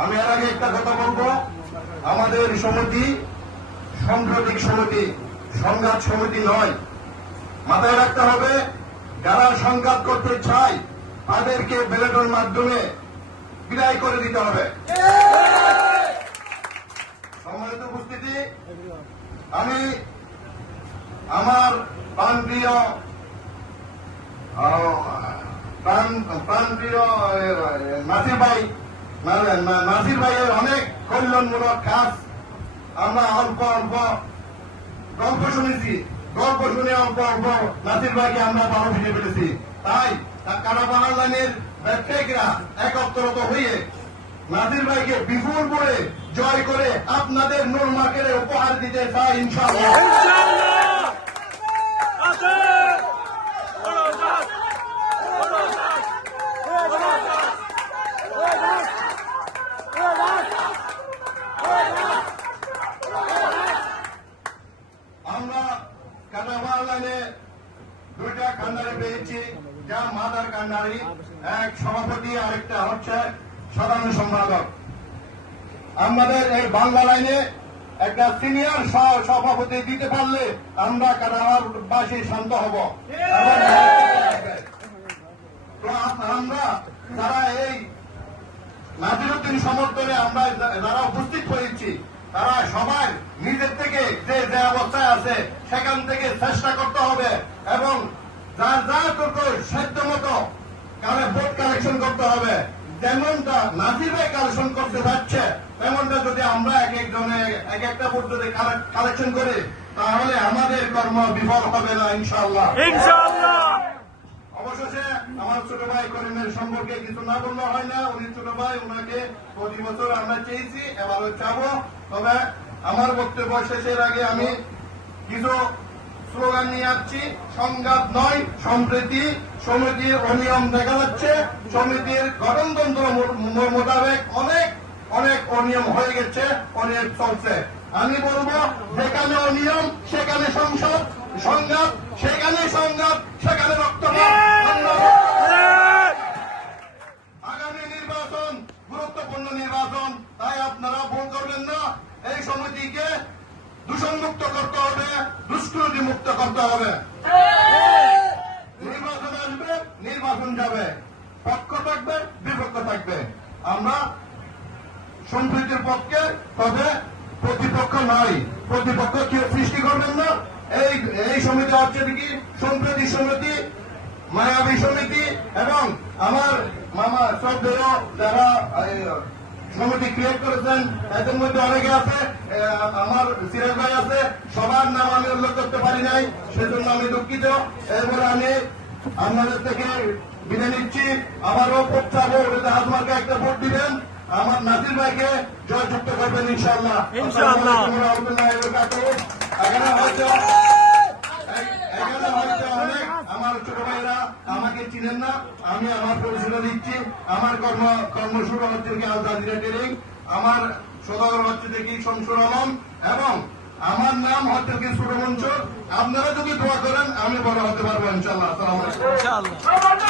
আমি এর আগে একটা কথা বলবো, আমাদের সমিতি সাম্প্রতিক সমিতি, সংঘাত সমিতি নয়। মাথায় রাখতে হবে, যারা সংঘাত করতে চায় তাদেরকে ব্যালটের মাধ্যমে বিদায় করে দিতে হবে। সম্মানিত উপস্থিতি, আমি আমার প্রাণপ্রিয় নাসির ভাইয়ের অনেক কল্যাণমূলক কাজ আমরা অল্প অল্প গল্প শুনেছি, গল্প শুনে অল্প অল্প নাসির ভাইকে আমরা ভালো ফিরে ফেলেছি। তাই কারাবাহার লাইনের ব্যবসায়িকরা একত্রত হয়ে নাসির ভাইকে বিপুল করে জয় করে আপনাদের নূর মার্কেটে উপহার দিতে চাই ইনশাআল্লাহ। আমরা কাটাবাহার লাইনে দুইটা কান্ডারি পেয়েছি, যা মাদার কান্ডারি, এক সভাপতি আরেকটা হচ্ছে সাধারণ সম্পাদক। আমাদের এই বাংলা লাইনে একটা সিনিয়র সভাপতি দিতে পারলে আমরা কাটাবাহারবাসী শান্ত হব। তো আমরা যারা এই নাজিরউদ্দিন সমর্থনে আমরা যারা উপস্থিত হয়েছি, তারা সবাই নিজের থেকে যে যে অবস্থায় আছে সেখান থেকে চেষ্টা করতে হবে এবং যার যা করতে সাধ্য মতো ভোট কালেকশন করতে হবে। যেমনটা নাজির ভাই কালেকশন করতে যাচ্ছে, তেমনটা যদি আমরা এক একজনে এক একটা ভোট যদি কালেকশন করি, তাহলে আমাদের কর্ম বিফল হবে না ইনশাআল্লাহ। অবশেষে আমার ছোট ভাই করিমের সম্পর্কে কিছু না বললে হয় না। উনি ছোট ভাই, ওনাকে প্রতি বছর আমরা চেয়েছি, এবারও চাবো। তবে আমার বক্তব্য শেষের আগে আমি কিছু স্লোগান নিয়ে আসছি। সংঘাত নয়, সম্প্রীতি। সমিতির অনিয়ম দেখা যাচ্ছে, সমিতির গঠনতন্ত্র মোতাবেক অনেক অনেক অনিয়ম হয়ে গেছে, অনেক চলছে। আমি বলবো, যেখানে অনিয়ম সেখানে সংসদ, সংঘাত সেখানে সংঘাত, সেখানে রক্তপাত। আগামী নির্বাচন গুরুত্বপূর্ণ নির্বাচন, তাই আপনারা ভুল করবেন না। এই সমিতিকে দূষণমুক্ত করতে হবে, দুষ্কৃতি মুক্ত করতে হবে। নির্বাচন আসবে, নির্বাচন যাবে, পক্ষ থাকবে, বিপক্ষ থাকবে। আমরা সম্প্রীতির পক্ষে, তবে প্রতিপক্ষ নাই। প্রতিপক্ষ কেউ সৃষ্টি করবেন না। এই সমিতি হচ্ছে কি সম্প্রীতি সমিতি, মায়াবী সমিতি এবং আমার মামা শ্রদ্ধেয় যারা সমিতি ক্রিয়েট করেছেন, এদের মধ্যে অনেকে আছে, আমার সিরাজ ভাই আছে, সবার নাম আমি উল্লেখ করতে পারি নাই, সেজন্য আমি দুঃখিত। এরপরে আমি আপনাদের থেকে বিদায় নিচ্ছি। আবারও ভোট চাবো, হাজমাকে একটা ভোট দিবেন, আমার নাসির ভাইকে জয়যুক্ত করবেন ইনশাআল্লাহ। এখানে হয়তো অনেক আমার ছোট ভাইরা আমাকে চিনেন না, আমি আমার পরিচয় দিচ্ছি। আমার কর্ম শুরু হচ্ছে কি আল জাজিরা ট্রেনিং, আমার সদর হচ্ছে দেখি শমসুর আলম এবং আমার নাম হচ্ছে কি সুর মঞ্চুর। আপনারা যদি দোয়া করেন আমি বড় হতে পারবো ইনশাআল্লাহ। আসসালামু আলাইকুম।